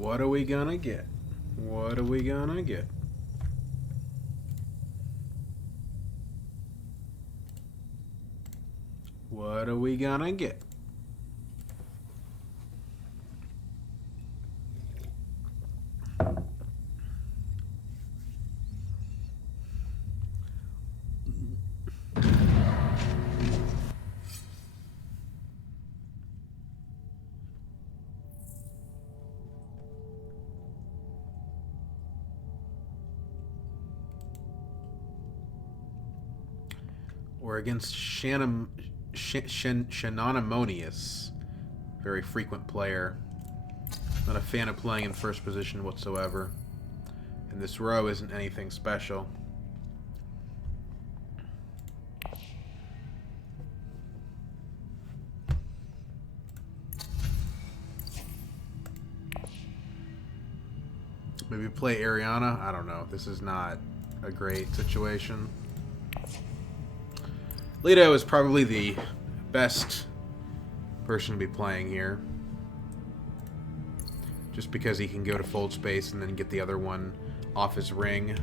What are we gonna get? What are we gonna get? What are we gonna get? We're against Shanonimonius. Very frequent player. Not a fan of playing in first position whatsoever. And this row isn't anything special. Maybe play Ariana? I don't know. This is not a great situation. Leto is probably the best person to be playing here. Just because he can go to fold space and then get the other one off his ring.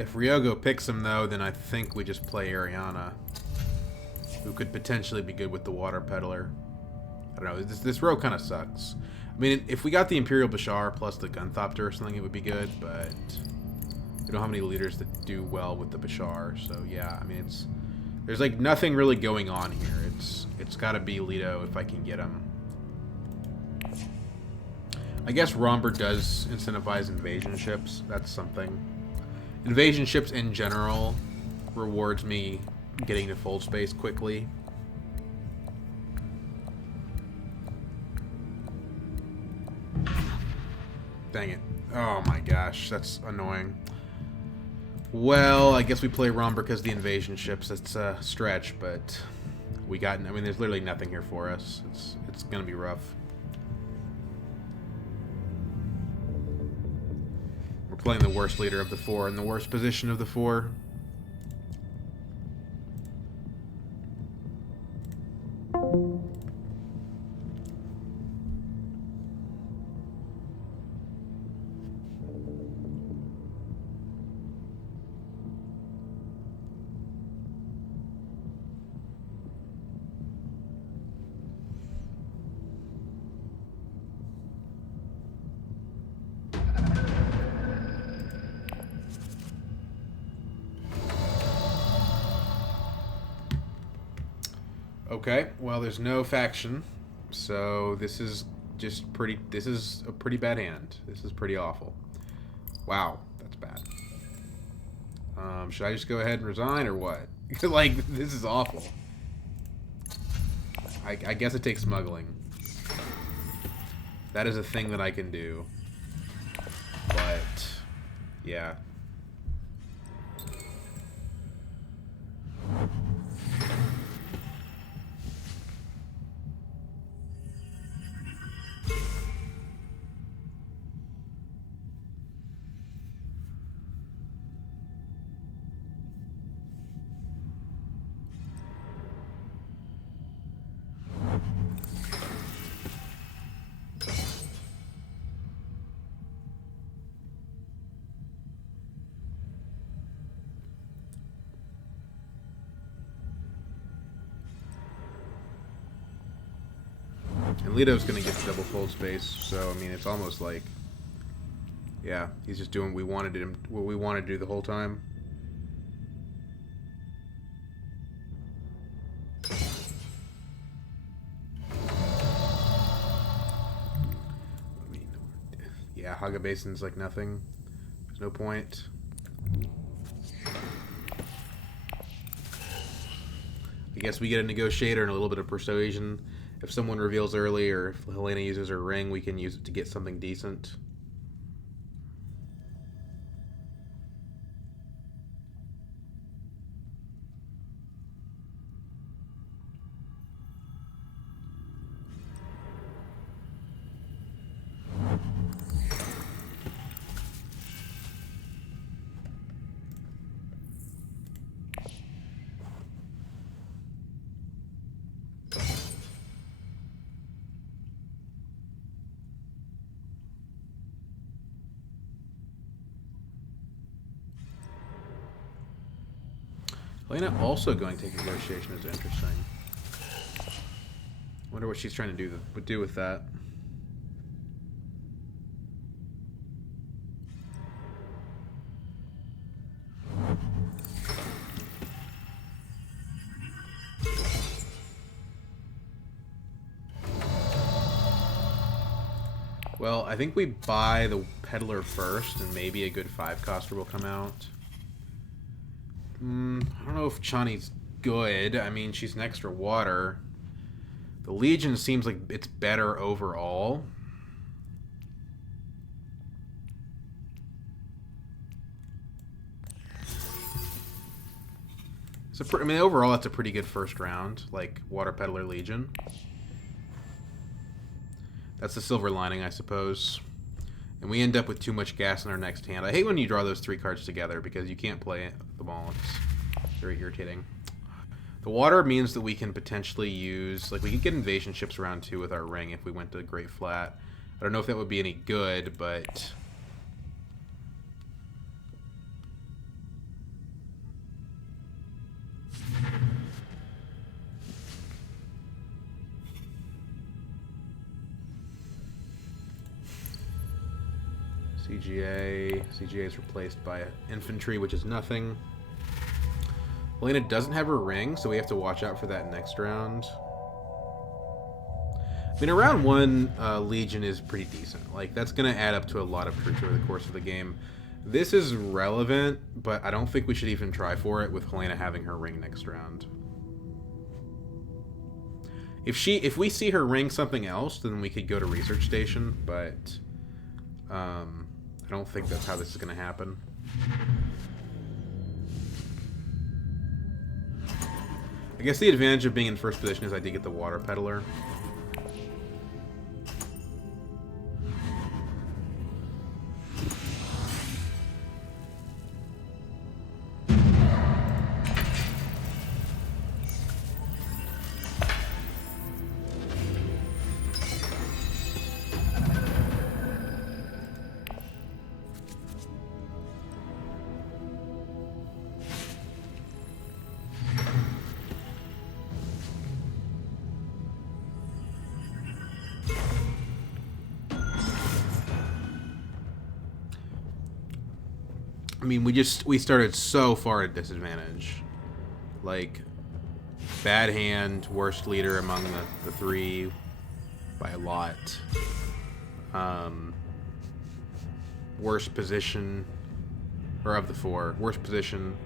If Ryogo picks him, though, then I think we just play Ariana, who could potentially be good with the Water Peddler. I don't know. This row kind of sucks. I mean, if we got the Imperial Bashar plus the Gunthopter or something, it would be good, but we don't have any leaders that do well with the Bashar. So, yeah, I mean, there's, like, nothing really going on here. It's got to be Leto if I can get him. I guess Rhombur does incentivize invasion ships. That's something. Invasion ships in general rewards me getting to fold space quickly. Dang it. Oh my gosh, that's annoying. Well, I guess we play Rhombur because the invasion ships. It's a stretch, but we got... I mean, there's literally nothing here for us. It's going to be rough. We're playing the worst leader of the four in the worst position of the four. Okay, well, there's no faction, so this is just pretty... This is a pretty bad hand. This is pretty awful. Wow, that's bad. Should I just go ahead and resign, or what? Like, this is awful. I guess it takes smuggling. That is a thing that I can do. But, yeah. And Leto's going to get the double fold space, so, I mean, it's almost like... Yeah, he's just doing what we wanted to do the whole time. I mean, yeah, Haga Basin's like nothing. There's no point. I guess we get a negotiator and a little bit of persuasion. If someone reveals early, or if Helena uses her ring, we can use it to get something decent. Helena also going to take negotiation is interesting. Wonder what she's trying to do with that. Well, I think we buy the peddler first, and maybe a good 5-coster will come out. I don't know if Chani's good. I mean, she's an extra water. The Legion seems like it's better overall. I mean, overall, that's a pretty good first round, like Water Peddler Legion. That's the silver lining, I suppose. And we end up with too much gas in our next hand. I hate when you draw those 3 cards together because you can't play them all. It's very irritating. The water means that we can potentially use... Like, we could get invasion ships round 2 with our ring if we went to Great Flat. I don't know if that would be any good, but... CGA is replaced by infantry, which is nothing. Helena doesn't have her ring, so we have to watch out for that next round. I mean, a round 1 Legion is pretty decent. Like, that's going to add up to a lot of troops over the course of the game. This is relevant, but I don't think we should even try for it with Helena having her ring next round. If we see her ring something else, then we could go to Research Station, but... I don't think that's how this is going to happen. I guess the advantage of being in first position is I did get the Water Peddler. I mean, we started so far at disadvantage. Like, bad hand, worst leader among the 3 by a lot. Worst position, or of the 4, worst position.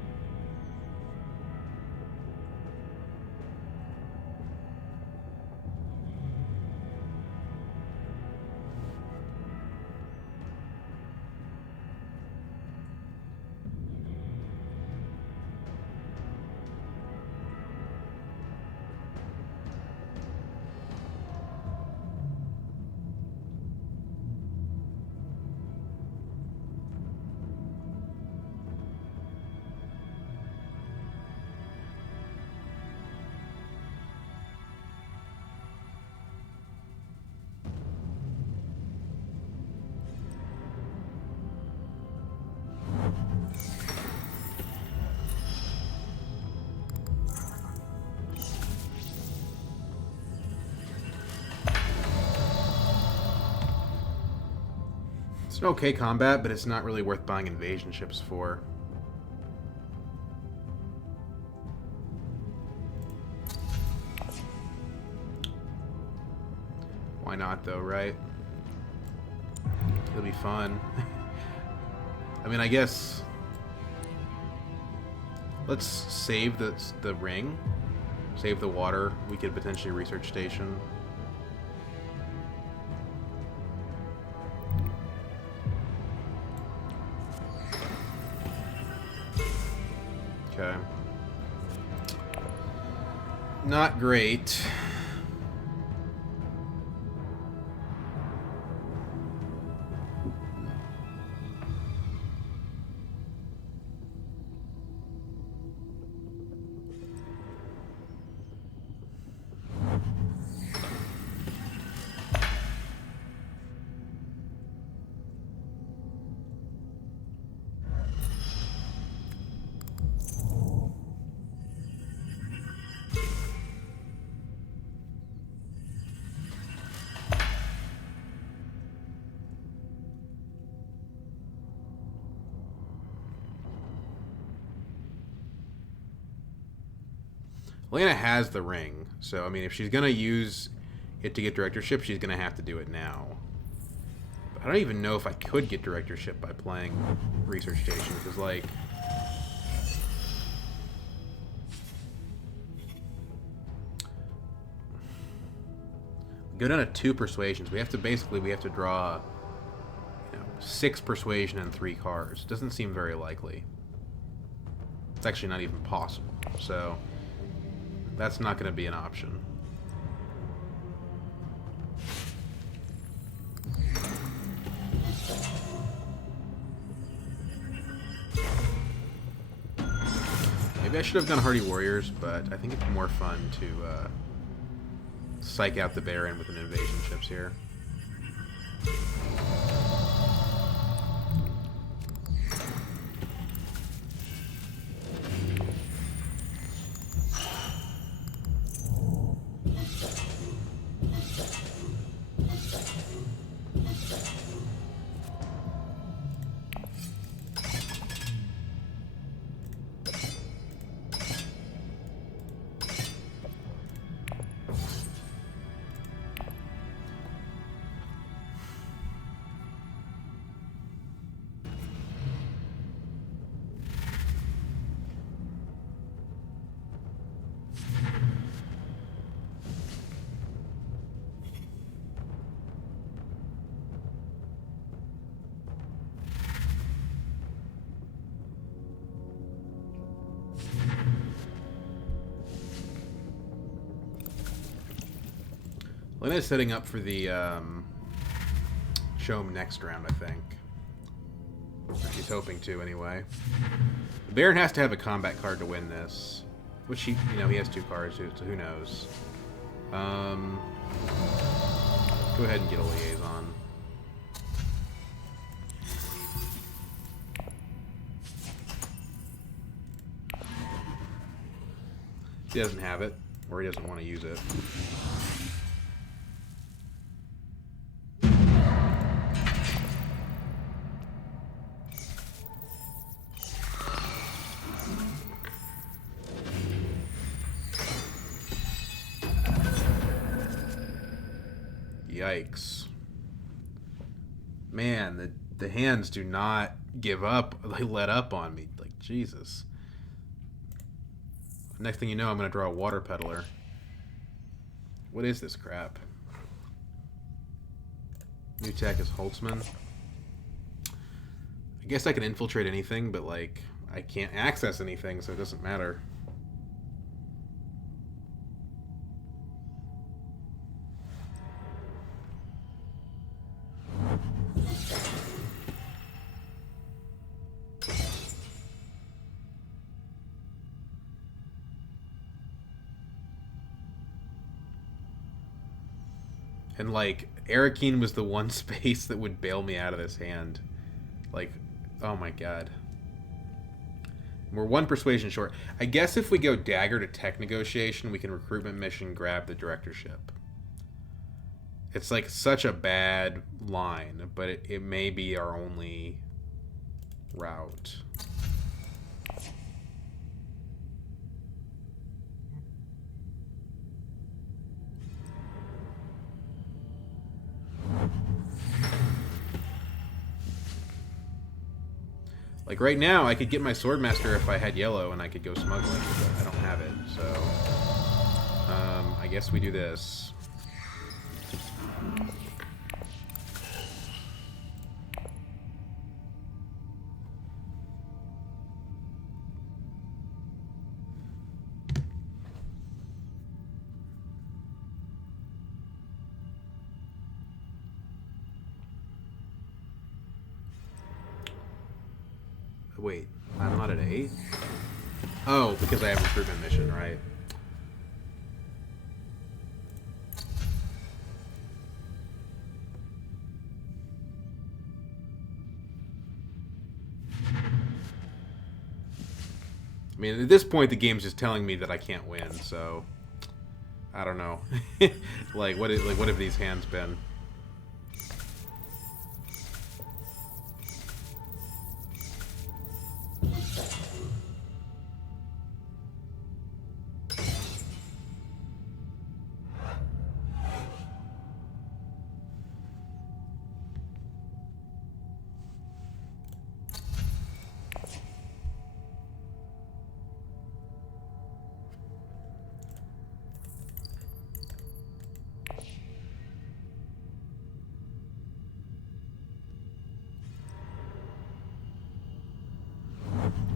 It's an okay combat, but it's not really worth buying invasion ships for. Why not, though, right? It'll be fun. I mean, I guess... Let's save the ring. Save the water. We could potentially research station. Okay. Not great. Lena has the ring, so I mean, if she's gonna use it to get directorship, she's gonna have to do it now. But I don't even know if I could get directorship by playing Research Station, because like, go down to 2 persuasions. We have to draw, 6 persuasion and 3 cards. Doesn't seem very likely. It's actually not even possible. So that's not going to be an option. Maybe I should have gone Hardy Warriors, but I think it's more fun to psych out the Baron with an invasion chips here. Lena's setting up for the show him next round, I think. Or she's hoping to, anyway. The Baron has to have a combat card to win this, which he has 2 cards, so who knows. Go ahead and get a liaison. He doesn't have it, or he doesn't want to use it. Yikes. Man, the hands do not give up. They let up on me. Like, Jesus. Next thing you know, I'm going to draw a water peddler. What is this crap? New tech is Holtzman. I guess I can infiltrate anything, but, like, I can't access anything, so it doesn't matter. And, like, Arakeen was the one space that would bail me out of this hand. Like, oh my god. We're 1 persuasion short. I guess if we go dagger to tech negotiation, we can recruitment mission grab the directorship. It's, like, such a bad line, but it may be our only route. Like, right now, I could get my Swordmaster if I had yellow, and I could go smuggling, but I don't have it, so... I guess we do this. Wait, I'm not at 8? Oh, because I have recruitment mission, right? I mean, at this point, the game's just telling me that I can't win, so... I don't know. Like, what have these hands been?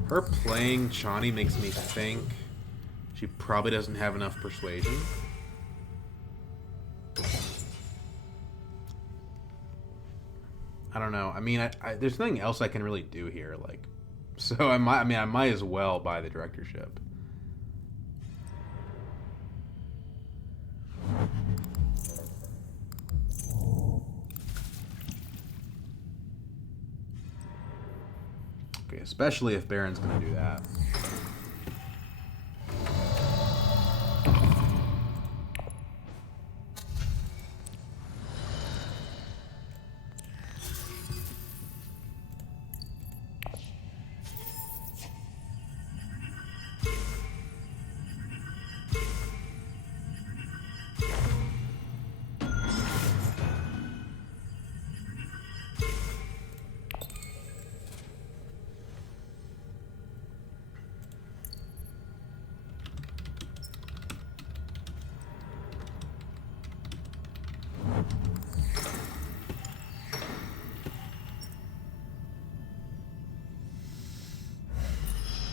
Her playing Chani makes me think she probably doesn't have enough persuasion. I don't know. I mean, there's nothing else I can really do here. Like, so I might as well buy the directorship. Okay, especially if Baron's gonna do that.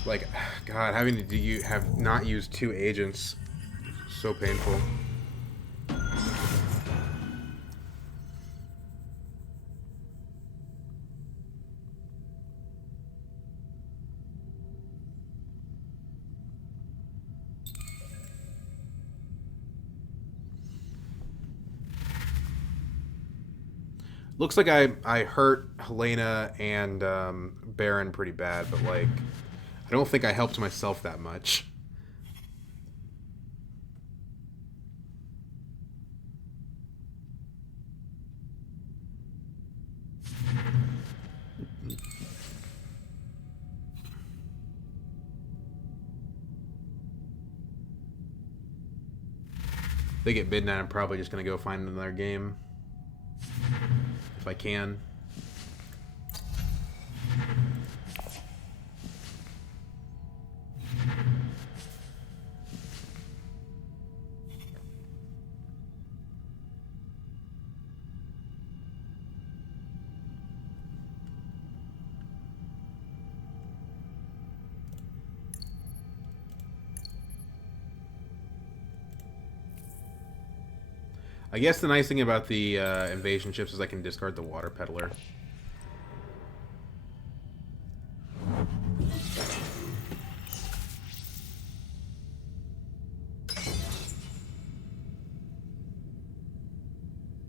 Like, God, having to have not used 2 agents, so painful. Looks like I hurt Helena and Baron pretty bad, but like, I don't think I helped myself that much. They get midnight, I'm probably just gonna go find another game. If I can. I guess the nice thing about the invasion ships is I can discard the water peddler.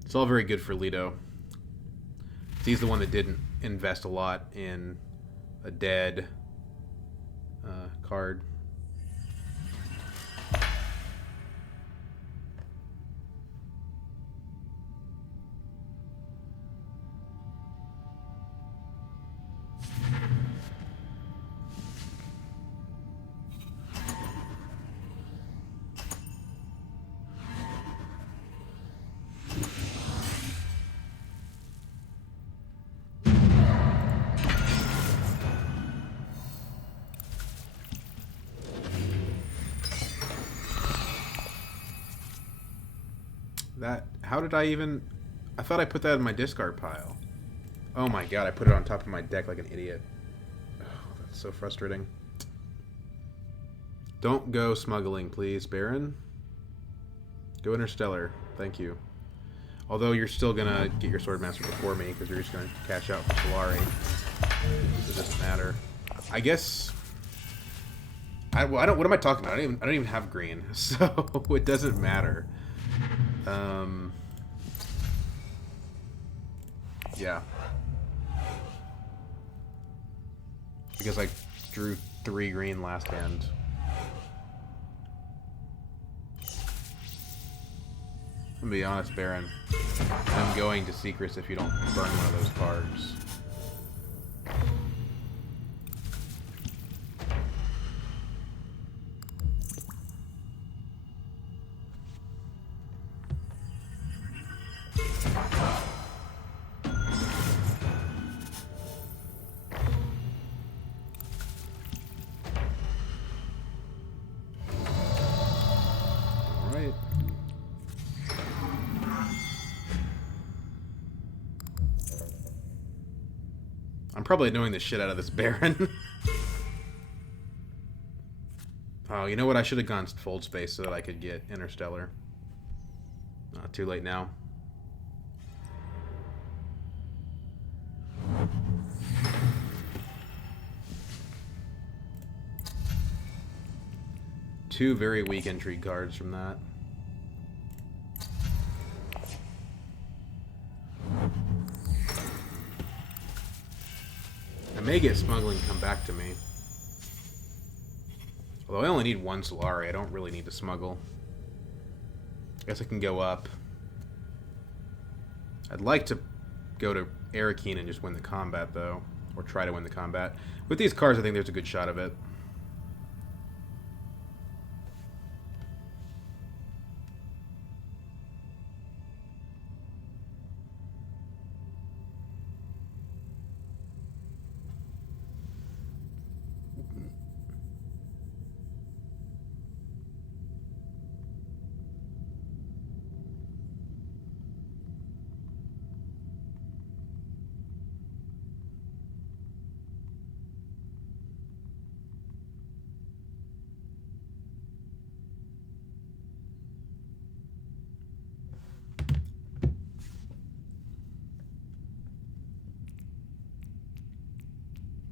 It's all very good for Leto. He's the one that didn't invest a lot in a dead card. How did I even... I thought I put that in my discard pile. Oh my god, I put it on top of my deck like an idiot. Oh, that's so frustrating. Don't go smuggling, please, Baron. Go Interstellar. Thank you. Although you're still gonna get your Swordmaster before me, because you're just gonna cash out for Solari. It doesn't matter. I guess... what am I talking about? I don't even have green, so it doesn't matter. Yeah. Because I drew 3 green last hand. I'm gonna be honest, Baron. I'm going to Secrets if you don't burn one of those cards. I'm probably annoying the shit out of this Baron. Oh, you know what? I should have gone fold space so that I could get Interstellar. Too late now. Two very weak intrigue cards from that. I may get smuggling come back to me. Although I only need one Solari, I don't really need to smuggle. I guess I can go up. I'd like to go to Arakeen and just win the combat, though. Or try to win the combat. With these cards, I think there's a good shot of it.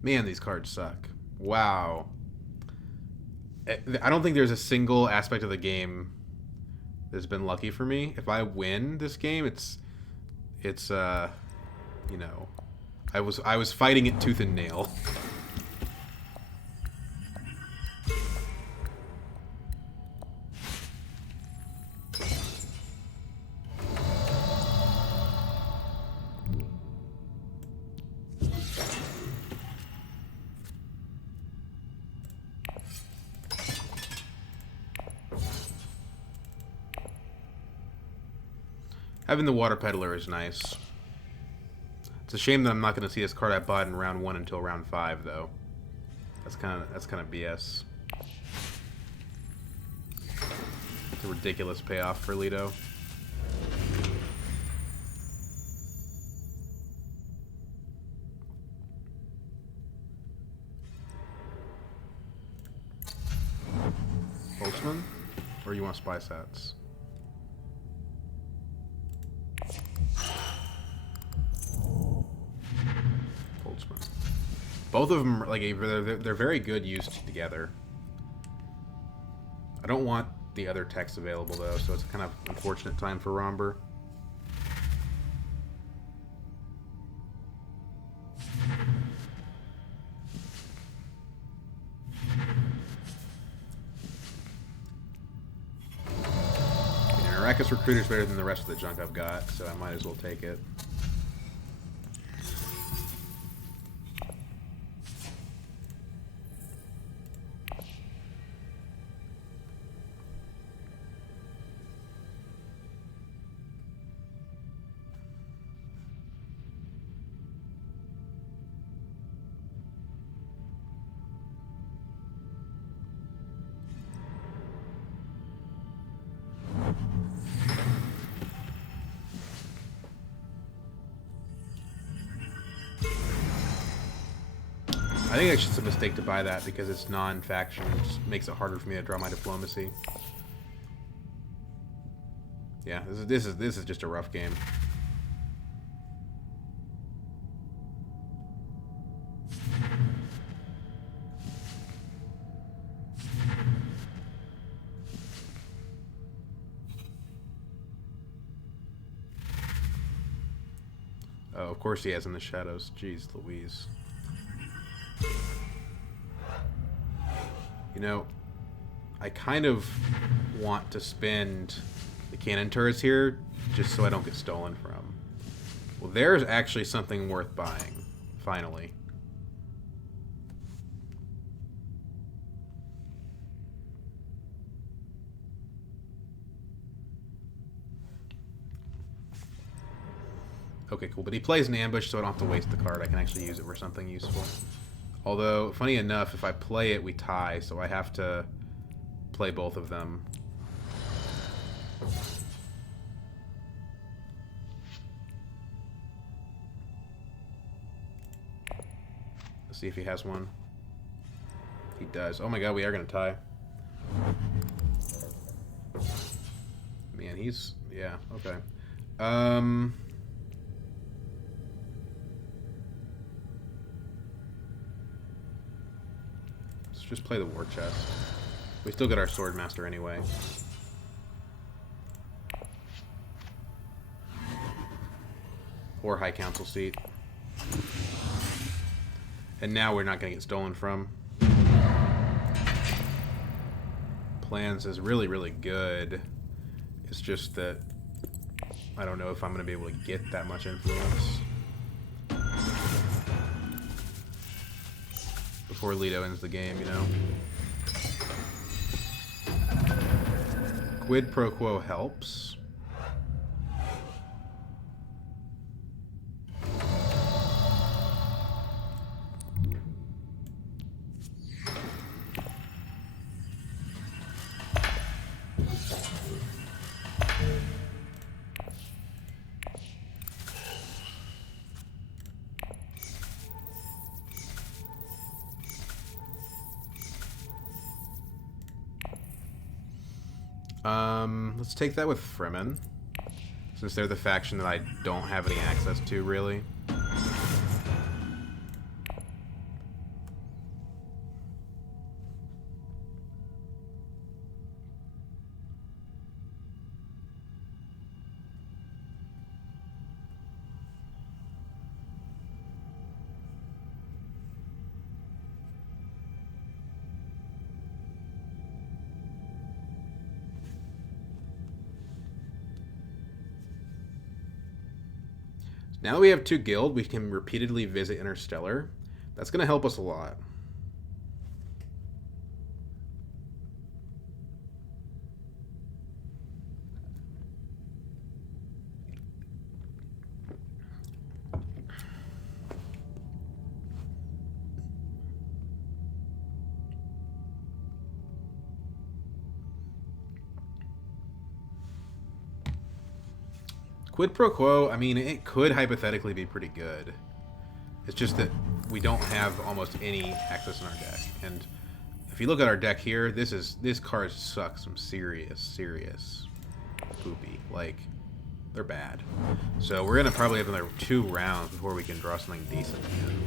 Man, these cards suck. Wow. I don't think there's a single aspect of the game that's been lucky for me. If I win this game, it's you know, I was fighting it tooth and nail. Having the Water Peddler is nice. It's a shame that I'm not going to see this card I bought in round 1 until round 5, though. That's kind of BS. It's a ridiculous payoff for Lido. Boltzmann? Or you want Spy Sats? Both of them, like, they're very good used together. I don't want the other text available, though, so it's kind of unfortunate time for Rhombur. Arrakis Recruiter's better than the rest of the junk I've got, so I might as well take it. I think it's just a mistake to buy that because it's non-faction. It just makes it harder for me to draw my diplomacy. Yeah, this is just a rough game. Oh, of course he has in the shadows. Jeez Louise. You know, I kind of want to spend the cannon turrets here just so I don't get stolen from. Well, there's actually something worth buying, finally. Okay, cool. But he plays an ambush, so I don't have to waste the card. I can actually use it for something useful. Although, funny enough, if I play it, we tie, so I have to play both of them. Let's see if he has one. He does. Oh my god, we are going to tie. he's... Yeah, okay. Let's just play the war chest. We still get our Swordmaster anyway. Or High Council seat. And now we're not going to get stolen from. Plans is really, really good. It's just that I don't know if I'm going to be able to get that much influence before Leto ends the game, you know? Quid pro quo helps. Let's take that with Fremen, since they're the faction that I don't have any access to, really. Now that we have 2 guild, we can repeatedly visit Interstellar. That's going to help us a lot. Quid pro quo, I mean, it could hypothetically be pretty good. It's just that we don't have almost any access in our deck. And if you look at our deck here, this card sucks some serious poopy. Like, they're bad. So we're going to probably have another 2 rounds before we can draw something decent again.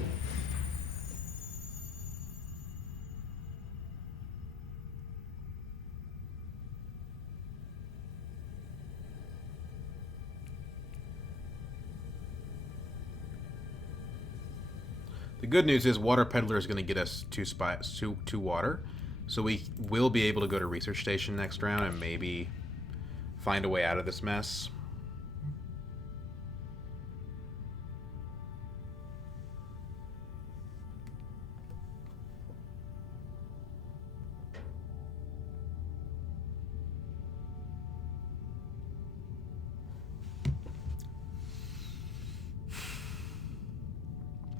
The good news is Water Peddler is going to get us 2 water, so we will be able to go to Research Station next round and maybe find a way out of this mess.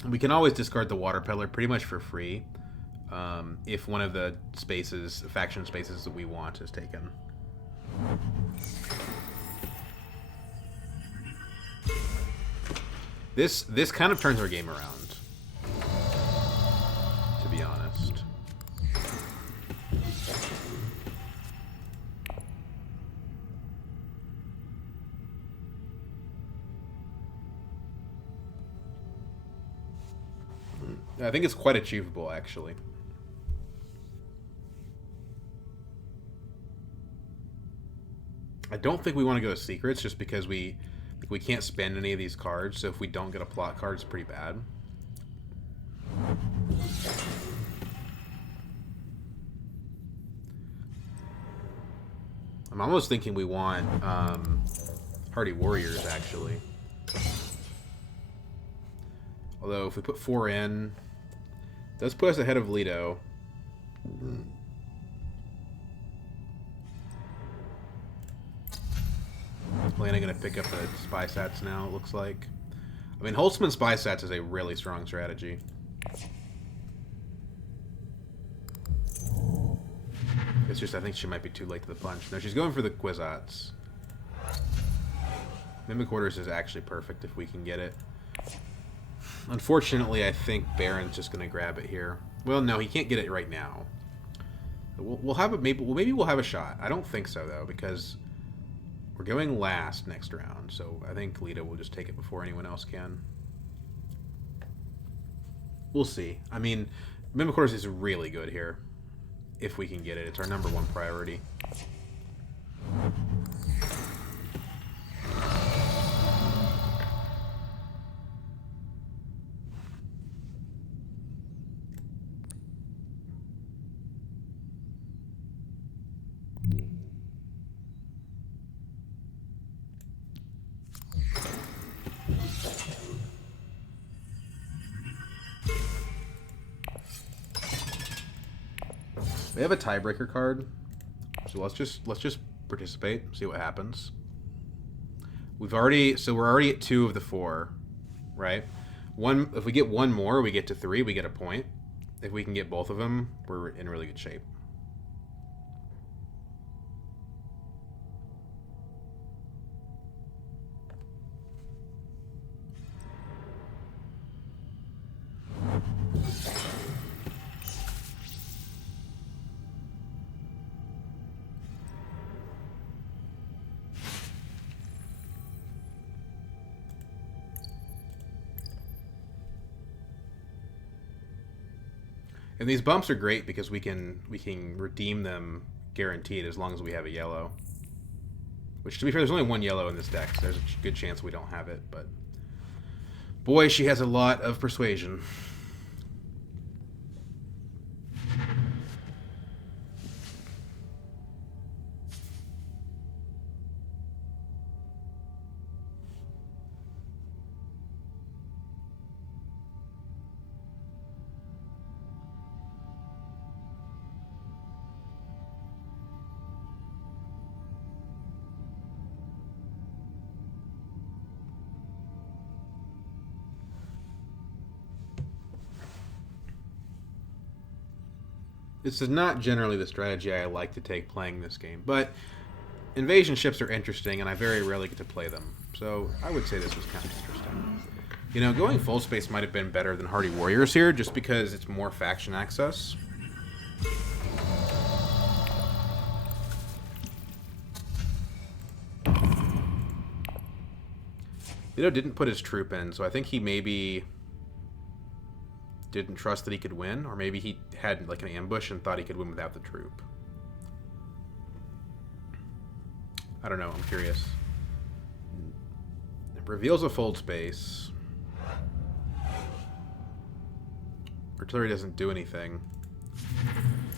We can always discard the Water Peddler pretty much for free if one of the faction spaces that we want is taken. This kind of turns our game around, to be honest. I think it's quite achievable, actually. I don't think we want to go to secrets just because we can't spend any of these cards, so if we don't get a plot card, it's pretty bad. I'm almost thinking we want Hardy Warriors, actually. Although, if we put 4 in, it does put us ahead of Leto. Lana going to pick up the Spy Sats now, it looks like. I mean, Holtzman Spy Sats is a really strong strategy. It's just, I think she might be too late to the punch. No, she's going for the Kwisatz. Mimic Orders is actually perfect if we can get it. Unfortunately, I think Baron's just going to grab it here. Well, no, he can't get it right now. We'll have a maybe we'll have a shot. I don't think so though, because We're going last next round, so I think Lita will just take it before anyone else can. We'll see. I mean, Mimic is really good here. If we can get it. It's our #1 priority. We have a tiebreaker card, so let's just participate, see what happens. We're already at 2 of the 4, right? If we get one more, we get to 3, we get a point. If we can get both of them, we're in really good shape. And these bumps are great because we can redeem them guaranteed as long as we have a yellow. Which, to be fair, there's only 1 yellow in this deck, so there's a good chance we don't have it, but... Boy, she has a lot of persuasion. This is not generally the strategy I like to take playing this game, but invasion ships are interesting, and I very rarely get to play them. So I would say this was kind of interesting. You know, going full space might have been better than Hardy Warriors here, just because it's more faction access. Lito didn't put his troop in, so I think he maybe didn't trust that he could win, or maybe he had like an ambush and thought he could win without the troop. I don't know, I'm curious. It reveals a fold space. Artillery doesn't do anything.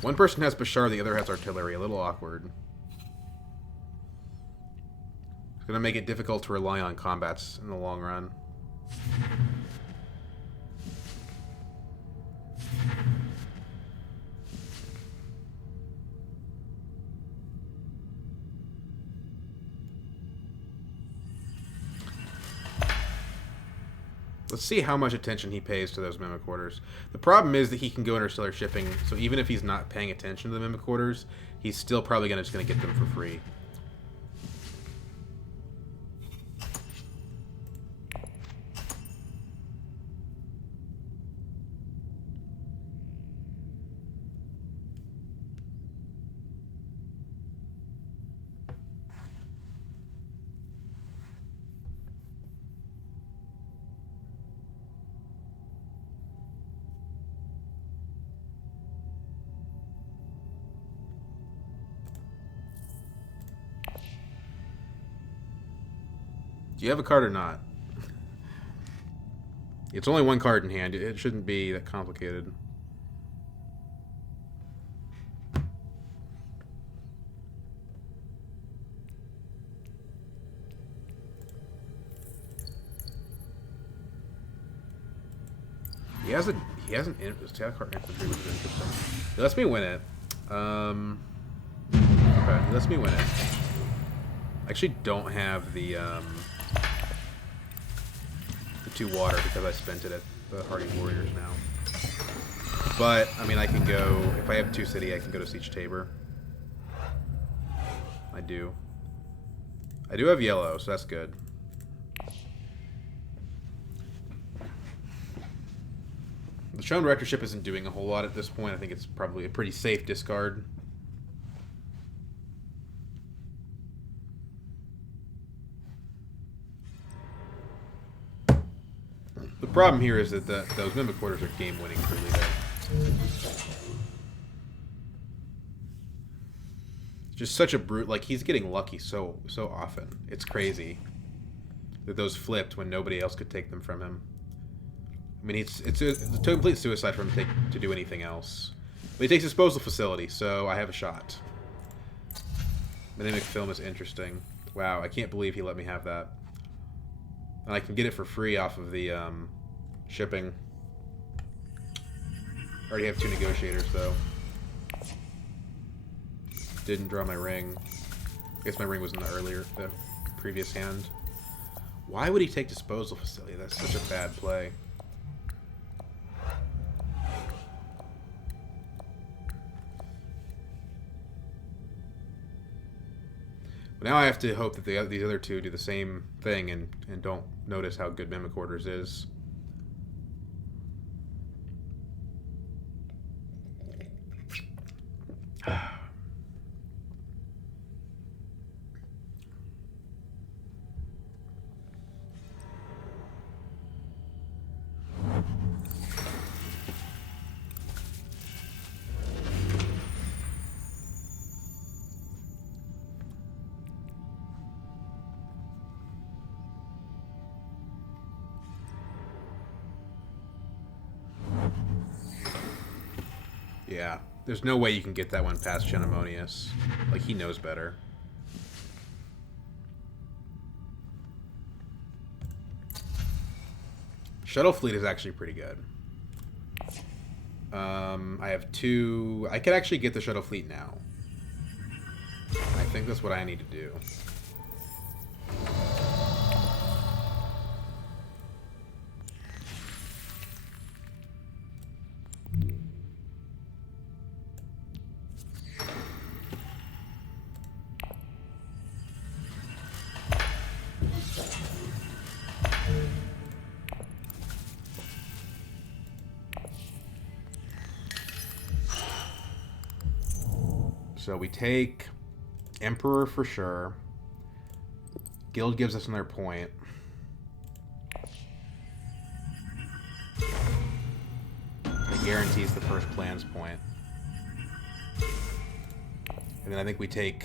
One person has Bashar, the other has artillery. A little awkward. It's going to make it difficult to rely on combats in the long run. Let's see how much attention he pays to those Mimic Quarters. The problem is that he can go interstellar shipping, so even if he's not paying attention to the Mimic Quarters, he's still probably just going to get them for free. Do you have a card or not? It's only 1 card in hand. It shouldn't be that complicated. He has an card infantry, which is interesting. It lets me win it. Okay, it lets me win it. I actually don't have the 2 water because I spent it at the Hardy Warriors now. But, I mean, I can go... If I have 2 city, I can go to Siege Tabor. I do. I do have yellow, so that's good. The Shown Directorship isn't doing a whole lot at this point. I think it's probably a pretty safe discard. problem here is that those Mimic Quarters are game-winning for Leto. Just such a brute. Like, he's getting lucky so often. It's crazy that those flipped when nobody else could take them from him. I mean, it's a complete suicide for him to do anything else. But he takes disposal facility, so I have a shot. Mimic film is interesting. Wow, I can't believe he let me have that. And I can get it for free off of the shipping. Already have 2 negotiators, though. Didn't draw my ring. I guess my ring was in the previous hand. Why would he take disposal facility? That's such a bad play. But now I have to hope that these other two do the same thing and don't notice how good Mimic Quarters is. Yeah, there's no way you can get that one past Genemonius. Like, he knows better. Shuttle Fleet is actually pretty good. I have 2... I could actually get the Shuttle Fleet now. I think that's what I need to do. So we take Emperor for sure. Guild gives us another point. It guarantees the first plans point. And then I think we take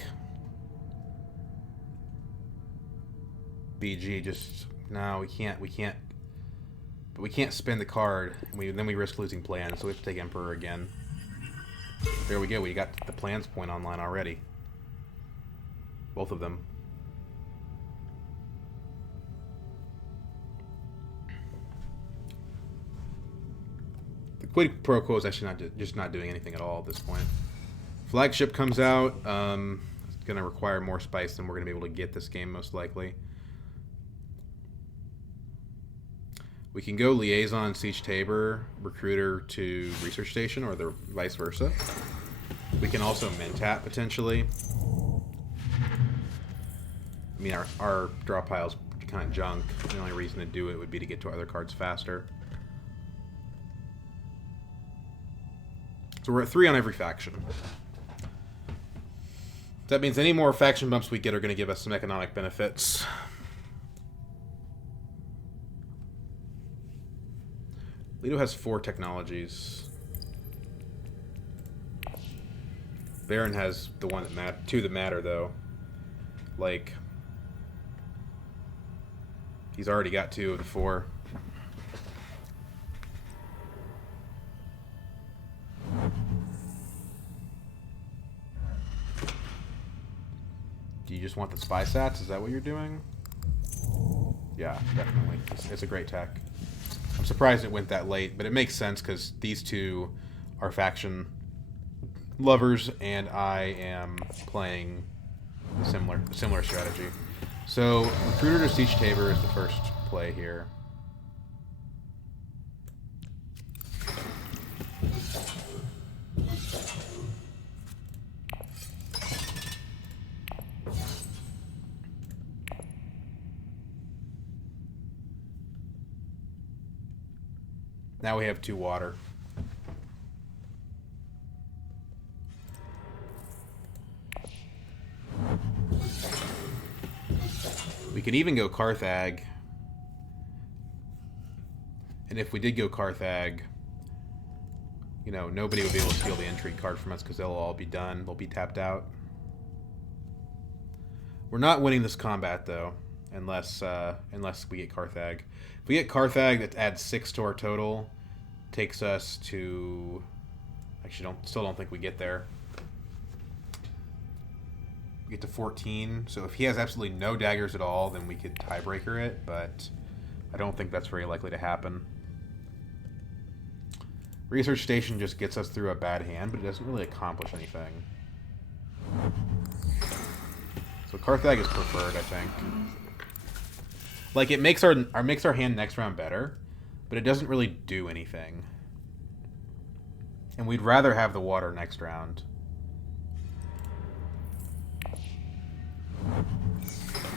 BG. Just no, we can't. But we can't spend the card. Then we risk losing plans, so we have to take Emperor again. There we go. We got the plans point online already. Both of them. The quid pro quo is actually just not doing anything at all at this point. Flagship comes out. It's going to require more spice than we're going to be able to get this game, most likely. We can go Liaison, Siege Tabor, Recruiter to Research Station, or the vice versa. We can also Mentat, potentially. I mean, our draw pile's kind of junk. The only reason to do it would be to get to other cards faster. So we're at 3 on every faction. That means any more faction bumps we get are going to give us some economic benefits. Leto has 4 technologies. Baron has the one that 2 that matter, though. Like, he's already got 2 of the 4. Do you just want the spy sats? Is that what you're doing? Yeah, definitely. It's a great tech. I'm surprised it went that late, but it makes sense because these two are faction lovers, and I am playing a similar strategy. So, Recruiter to Siege Tabor is the first play here. Now we have 2 water. We could even go Carthag And if we did go Carthag, you know, nobody would be able to steal the intrigue card from us because they'll all be done. They'll be tapped out. We're not winning this combat, though, unless we get Carthag. If we get Carthag, that adds 6 to our total. Takes us to... Actually, still don't think we get there. We get to 14. So if he has absolutely no daggers at all, then we could tiebreaker it, but I don't think that's very likely to happen. Research Station just gets us through a bad hand, but it doesn't really accomplish anything. So Carthag is preferred, I think. Like, it makes our hand next round better, but it doesn't really do anything. And we'd rather have the water next round.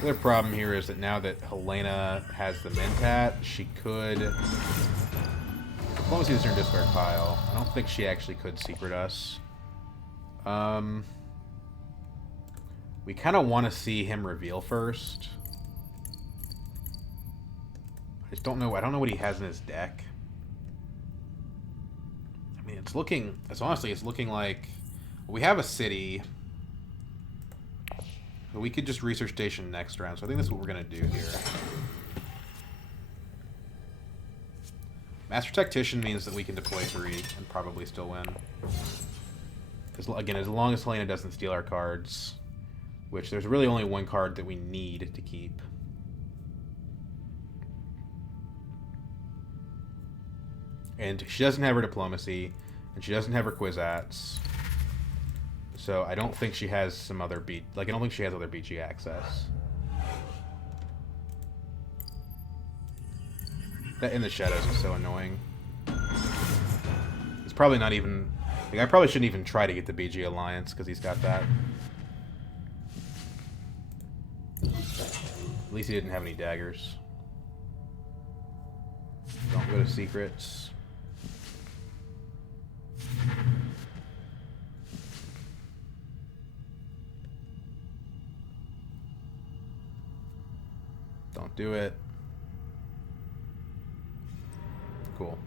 The other problem here is that now that Helena has the Mentat, she could... Diplomacy is in her discard pile. I don't think she actually could secret us. We kind of want to see him reveal first. I just don't know. I don't know what he has in his deck. I mean, it's looking like we have a city. But we could just research station next round. So I think that's what we're going to do here. Master Tactician means that we can deploy 3 and probably still win. Again, as long as Helena doesn't steal our cards. Which, there's really only one card that we need to keep. And she doesn't have her Diplomacy. And she doesn't have her Kwisatz. So I don't think she has some other I don't think she has other BG access. That in the shadows is so annoying. It's probably not even... Like, I probably shouldn't even try to get the BG Alliance, because he's got that. At least he didn't have any daggers. Don't go to secrets. Don't do it. Cool.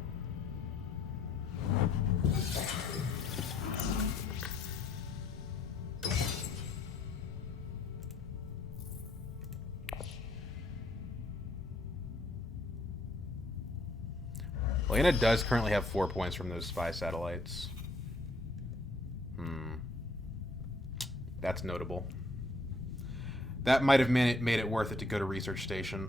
Helena does currently have 4 points from those spy satellites. That's notable. That might have made it worth it to go to Research Station.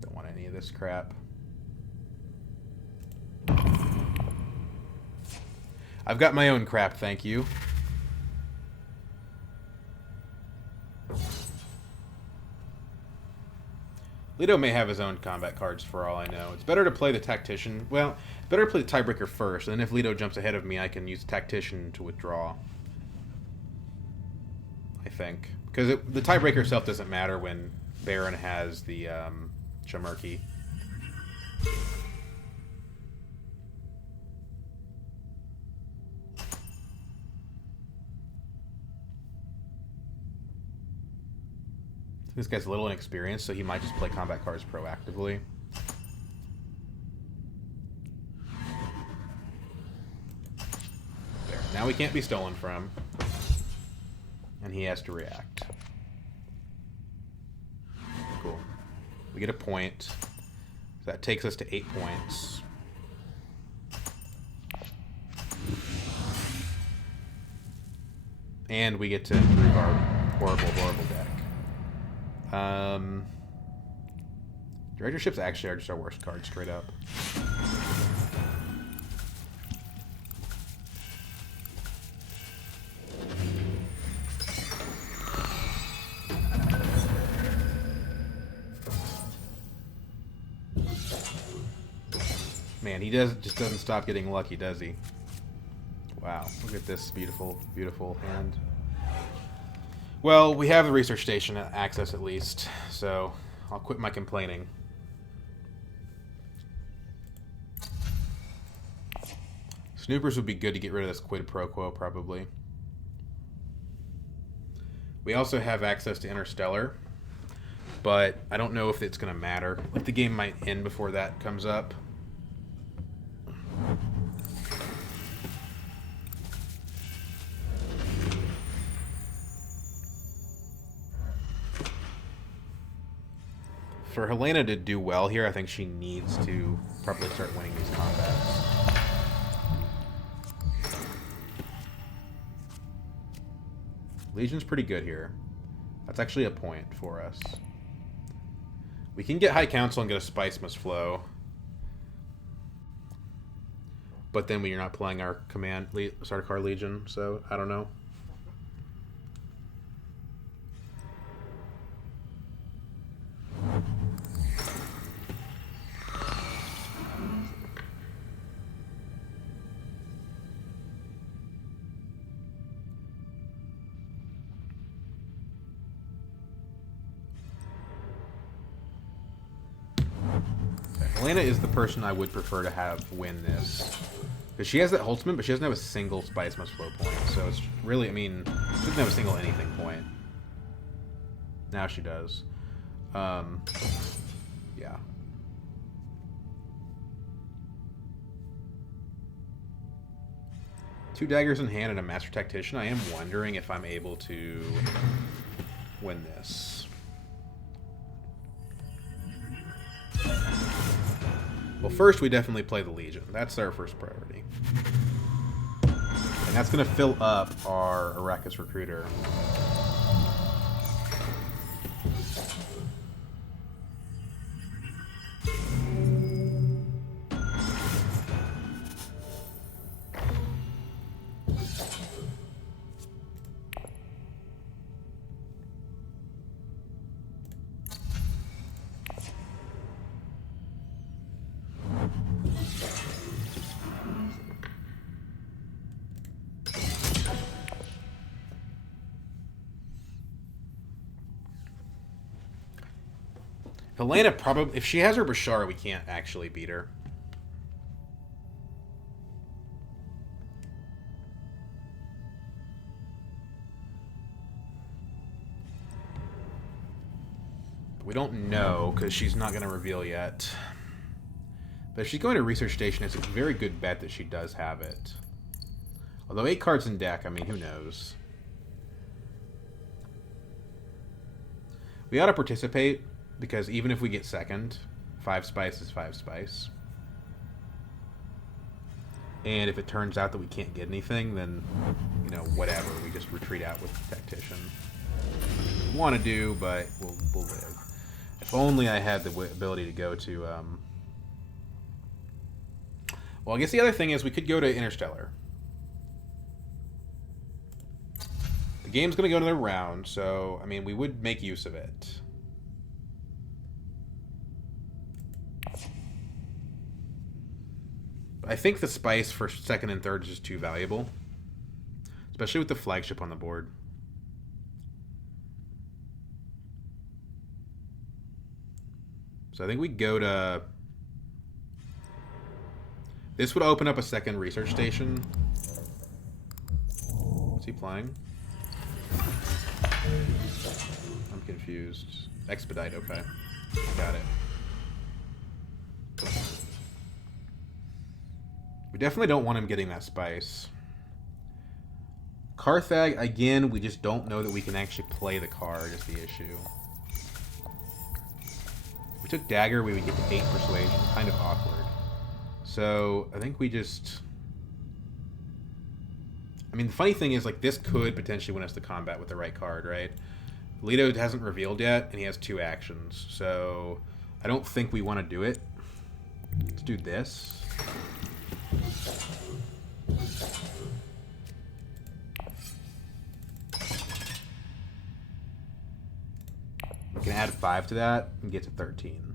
Don't want any of this crap. I've got my own crap, thank you. Leto may have his own combat cards for all I know. It's better to play the Tactician. Well, better to play the Tiebreaker first, and then if Leto jumps ahead of me, I can use Tactician to withdraw. I think. Because the Tiebreaker itself doesn't matter when Baron has the Shamirki. This guy's a little inexperienced, so he might just play combat cards proactively. There. Now we can't be stolen from. And he has to react. Cool. We get a point. So that takes us to 8 points. And we get to improve our horrible, horrible deck. Directorships actually are just our worst card, straight up. Man, he just doesn't stop getting lucky, does he? Wow, look at this beautiful, beautiful hand. Well, we have the research station access at least, so I'll quit my complaining. Snoopers would be good to get rid of this quid pro quo, probably. We also have access to Interstellar, but I don't know if it's going to matter. Like, the game might end before that comes up. For Helena to do well here, I think she needs to probably start winning these combats. Legion's pretty good here. That's actually a point for us. We can get High Council and get a Spice Must Flow. But then we are not playing our command Sardaukar Legion, so I don't know. Helena is the person I would prefer to have win this. Because she has that Holtzman, but she doesn't have a single Spice Must Flow point. So it's really, I mean, she doesn't have a single anything point. Now she does. Yeah. Two daggers in hand and a Master Tactician. I am wondering if I'm able to win this. Well, first we definitely play the Legion. That's our first priority. And that's going to fill up our Arrakis Recruiter. Helena probably... If she has her Bashar, we can't actually beat her. We don't know, because she's not going to reveal yet. But if she's going to Research Station, it's a very good bet that she does have it. Although 8 cards in deck, I mean, who knows? We ought to participate, because even if we get second, 5 spice is 5 spice. And if it turns out that we can't get anything, then, you know, whatever. We just retreat out with the Tactician. We want to do, but we'll live. If only I had the ability to go to... Well, I guess the other thing is we could go to Interstellar. The game's going to go another round, so, I mean, we would make use of it. I think the spice for second and third is just too valuable. Especially with the flagship on the board. So I think we go to... This would open up a second research station. What's he playing? I'm confused. Expedite, okay. Got it. We definitely don't want him getting that spice. Carthag, again, we just don't know that we can actually play the card is the issue. If we took Dagger, we would get to 8 Persuasion. Kind of awkward. So, I think we just... I mean, the funny thing is, like, this could potentially win us the combat with the right card, right? Leto hasn't revealed yet, and he has 2 actions. So, I don't think we want to do it. Let's do this. We can add 5 to that and get to 13.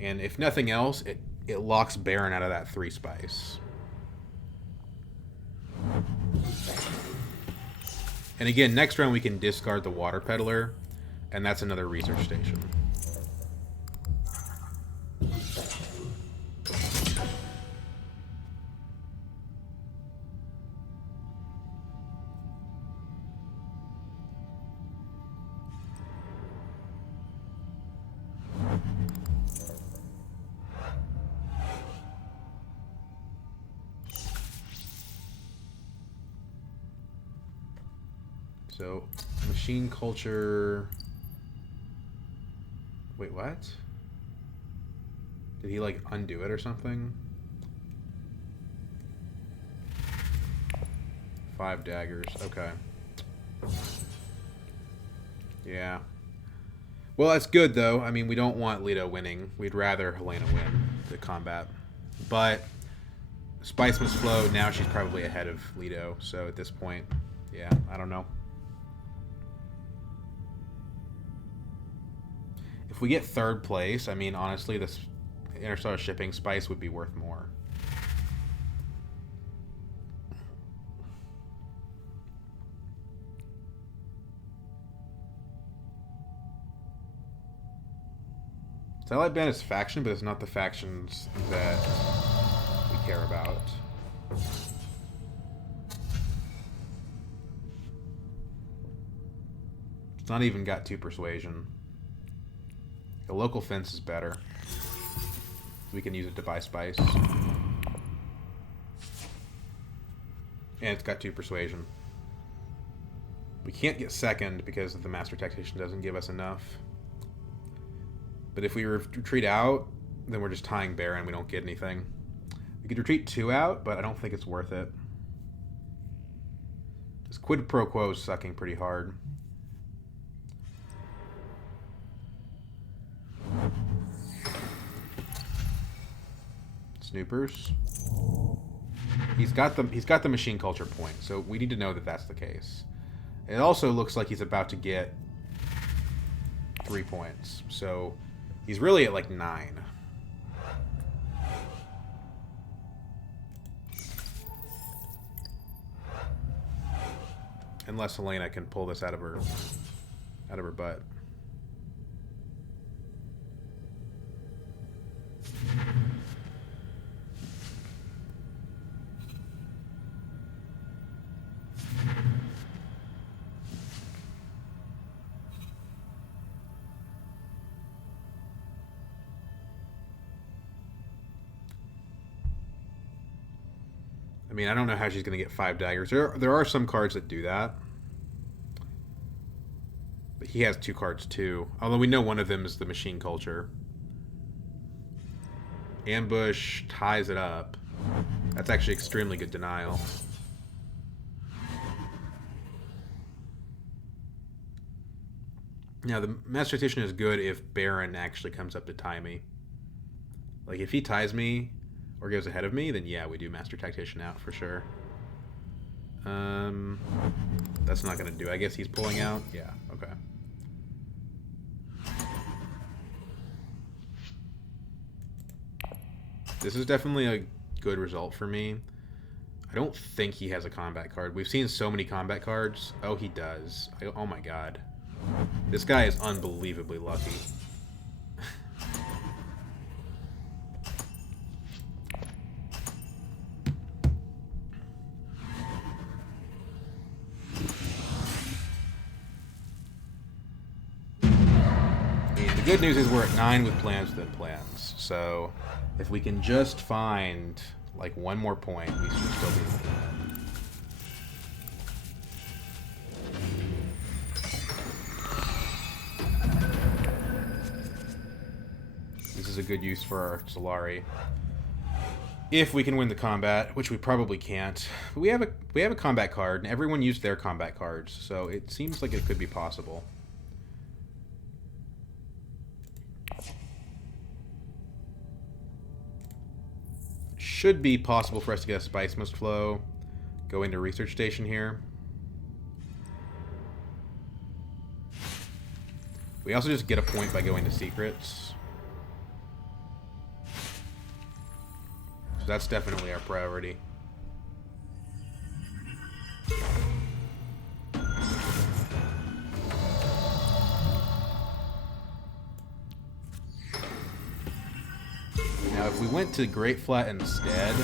And if nothing else, it locks Baron out of that 3 spice. And again, next round we can discard the water peddler, and that's another research station. So, machine culture... Wait, what? Did he, like, undo it or something? 5 daggers. Okay. Yeah. Well, that's good, though. I mean, we don't want Leto winning. We'd rather Helena win the combat. But Spice must flow. Now she's probably ahead of Leto. So at this point, yeah, I don't know. If we get 3rd place, I mean, honestly, this Interstellar Shipping Spice would be worth more. Satellite Band is faction, but it's not the factions that we care about. It's not even got 2 persuasion. The local fence is better. We can use it to buy spice. And it's got 2 persuasion. We can't get 2nd because the Master Tactician doesn't give us enough. But if we retreat out, then we're just tying Baron. We don't get anything. We could retreat 2 out, but I don't think it's worth it. This quid pro quo is sucking pretty hard. Snoopers. He's got the machine culture point, so we need to know that that's the case. It also looks like he's about to get 3 points, so he's really at like 9. Unless Helena can pull this out of her butt. I mean, I don't know how she's going to get 5 daggers. There are some cards that do that. But he has 2 cards too. Although we know one of them is the machine culture. Ambush ties it up. That's actually extremely good denial. Now, the Master Tactician is good if Baron actually comes up to tie me. Like, if he ties me or goes ahead of me, then yeah, we do Master Tactician out for sure. That's not going to do. I guess he's pulling out. Yeah, okay. This is definitely a good result for me. I don't think he has a combat card. We've seen so many combat cards. Oh, he does. Oh my god. This guy is unbelievably lucky. The good news is we're at 9 with plans within plans. So if we can just find like 1 more point, we should still be able to win. This is a good use for our Solari. If we can win the combat, which we probably can't. But we have a combat card, and everyone used their combat cards, so it seems like it could be possible. Should be possible for us to get a Spice Must Flow. Go into Research Station here. We also just get a point by going to Secrets. So that's definitely our priority. went to Great Flat instead,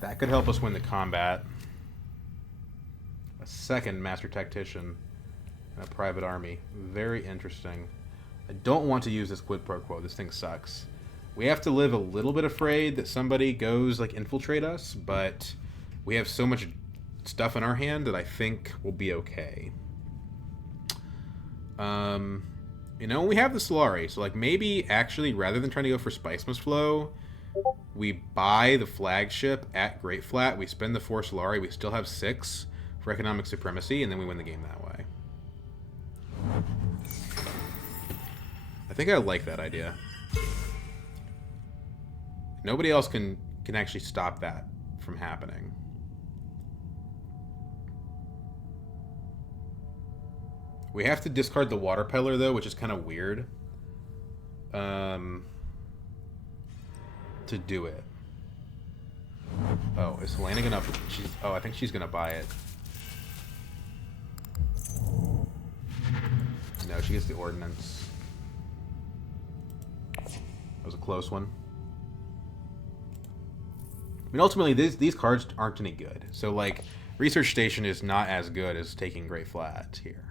that could help us win the combat. A second Master Tactician and a Private Army. Very interesting. I don't want to use this quid pro quo. This thing sucks. We have to live a little bit afraid that somebody goes, like, infiltrate us, but we have so much stuff in our hand that I think we'll be okay. You know, we have the Solari, so, like, maybe actually, rather than trying to go for Spice Must Flow, we buy the flagship at Great Flat, we spend the 4 Solari, we still have 6 for economic supremacy, and then we win the game that way. I think I like that idea. Nobody else can actually stop that from happening. We have to discard the Water Peddler, though, which is kind of weird. To do it. Oh, is Helena gonna... I think she's gonna buy it. No, she gets the Ordnance. That was a close one. I mean, ultimately, these cards aren't any good. So, like, Research Station is not as good as taking Great Flat here.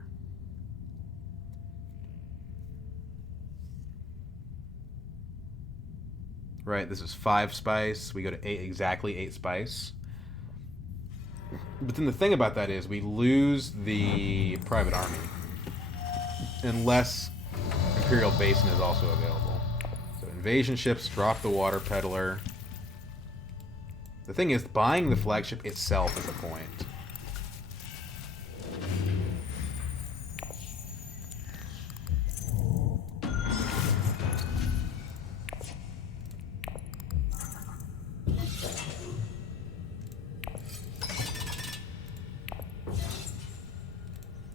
Right, this is 5 spice. We go to 8, exactly 8 spice. But then the thing about that is we lose the Private Army. Unless Imperial Basin is also available. So invasion ships, drop the Water Peddler. The thing is, buying the flagship itself is a point.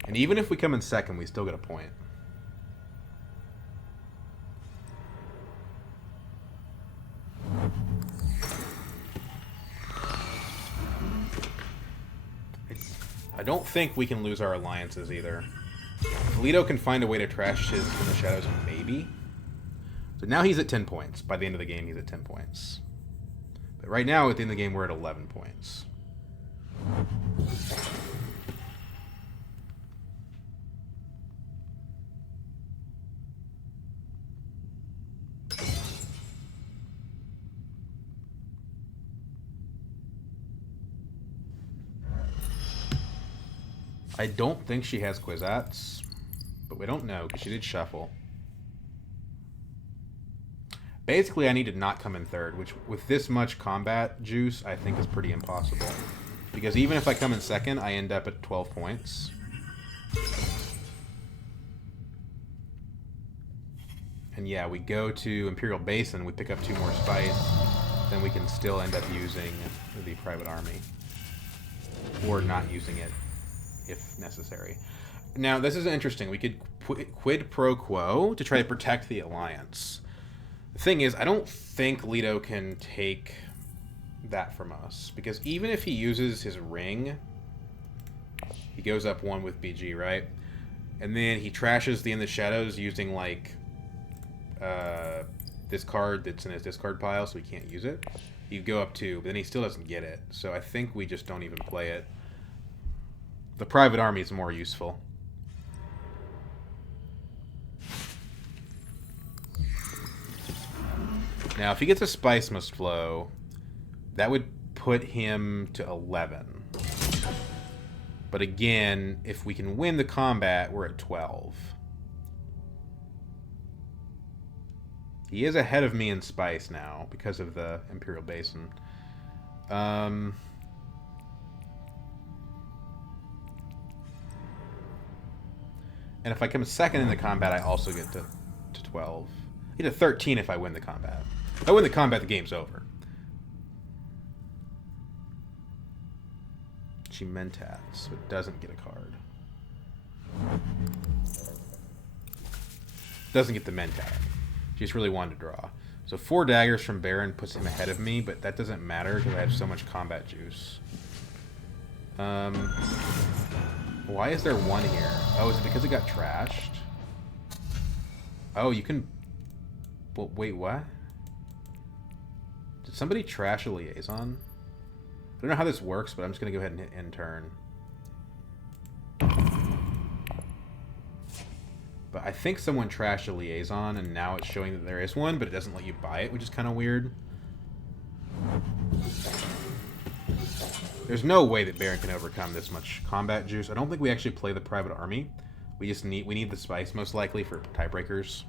And even if we come in second, we still get a point. I don't think we can lose our alliances either. If Leto can find a way to trash his In the Shadows, maybe. So now he's at 10 points. By the end of the game, he's at 10 points. But right now, at the end of the game, we're at 11 points. I don't think she has Kwisatz, but we don't know because she did shuffle. Basically, I need to not come in third, which with this much combat juice, I think is pretty impossible. Because even if I come in second, I end up at 12 points. And yeah, we go to Imperial Basin, we pick up 2 more spice, then we can still end up using the Private Army. Or not using it, if necessary. Now, this is interesting. We could quid pro quo to try to protect the Alliance. The thing is, I don't think Leto can take that from us. Because even if he uses his ring, he goes up 1 with BG, right? And then he trashes the In the Shadows using, like, this card that's in his discard pile, so he can't use it. You go up 2, but then he still doesn't get it. So I think we just don't even play it. The Private Army is more useful. Now, if he gets a Spice Must Flow, that would put him to 11. But again, if we can win the combat, we're at 12. He is ahead of me in Spice now because of the Imperial Basin. And if I come second in the combat, I also get to 12. I get to 13 if I win the combat. If I win the combat, the game's over. She Mentats, so it doesn't get a card. Doesn't get the Mentat. She just really wanted to draw. So 4 daggers from Baron puts him ahead of me, but that doesn't matter because I have so much combat juice. Why is there 1 here? Oh, is it because it got trashed? Oh, you can... Well, wait, what? Did somebody trash a liaison? I don't know how this works, but I'm just going to go ahead and hit end turn. But I think someone trashed a liaison, and now it's showing that there is one, but it doesn't let you buy it, which is kind of weird. There's no way that Baron can overcome this much combat juice. I don't think we actually play the private army. We need the spice, most likely, for tiebreakers.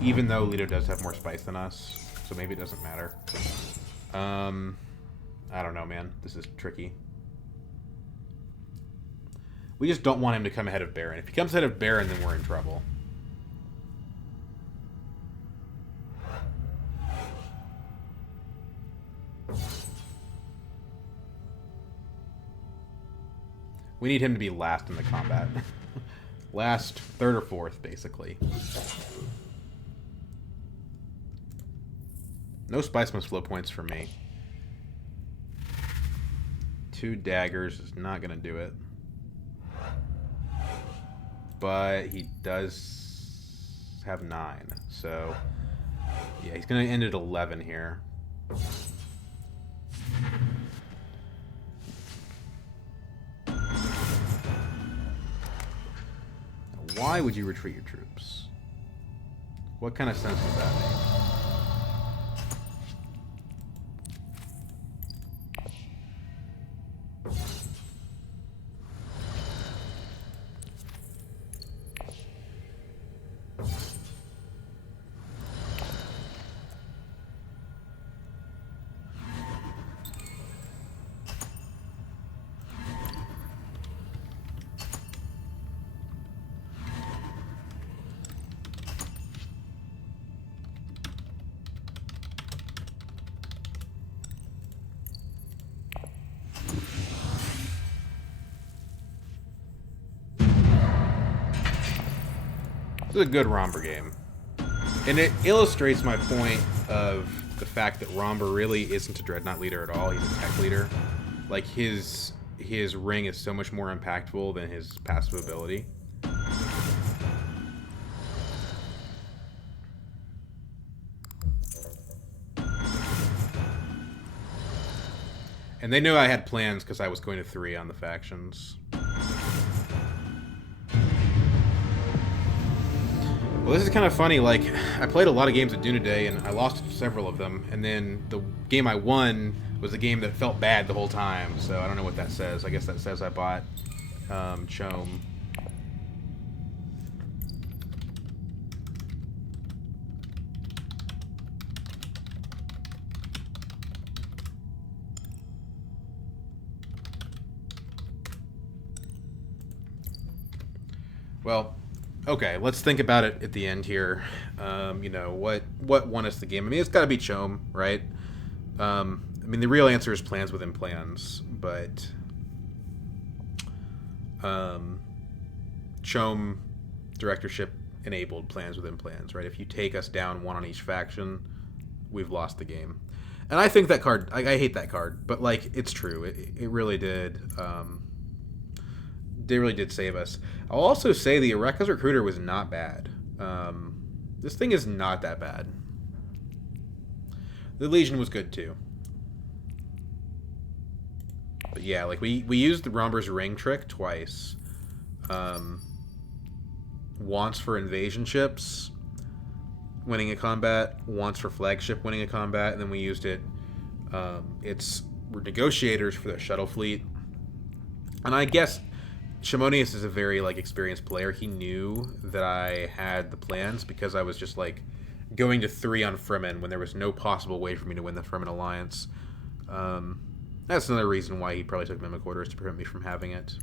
Even though Leto does have more spice than us, so maybe it doesn't matter. I don't know, man. This is tricky. We just don't want him to come ahead of Baron. If he comes ahead of Baron, then we're in trouble. We need him to be last in the combat. Last, third or fourth, basically. No Spice Must Flow points for me. 2 daggers is not going to do it. But he does have 9. So, yeah, he's going to end at 11 here. Why would you retreat your troops? What kind of sense does that make? This is a good Rhombur game. And it illustrates my point of the fact that Rhombur really isn't a Dreadnought leader at all. He's a tech leader. Like, his ring is so much more impactful than his passive ability. And they knew I had plans because I was going to 3 on the factions. Well, this is kind of funny. Like, I played a lot of games at Dune today, and I lost several of them. And then the game I won was a game that felt bad the whole time. So I don't know what that says. I guess that says I bought Chom. Well, okay, let's think about it at the end here. You know, what won us the game? I mean, it's got to be Chom, right? I mean, the real answer is plans within plans, but Chom directorship enabled plans within plans, right? If you take us down 1 on each faction, we've lost the game. And I think that card, I hate that card, but, like, it's true. It really did. They really did save us. I'll also say the Eureka's Recruiter was not bad. This thing is not that bad. The Legion was good too. But yeah, like we used the Rhombur's ring trick twice. Once for invasion ships winning a combat, once for flagship winning a combat, and then we used it. It's negotiators for the shuttle fleet. And I guess Shimonius is a very, like, experienced player. He knew that I had the plans because I was just, like, going to 3 on Fremen when there was no possible way for me to win the Fremen Alliance. That's another reason why he probably took Mimic Orders, to prevent me from having it.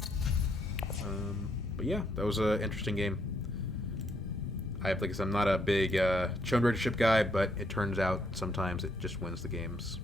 But yeah, that was an interesting game. Like I said, I'm not a big Chom directorship guy, but it turns out sometimes it just wins the games.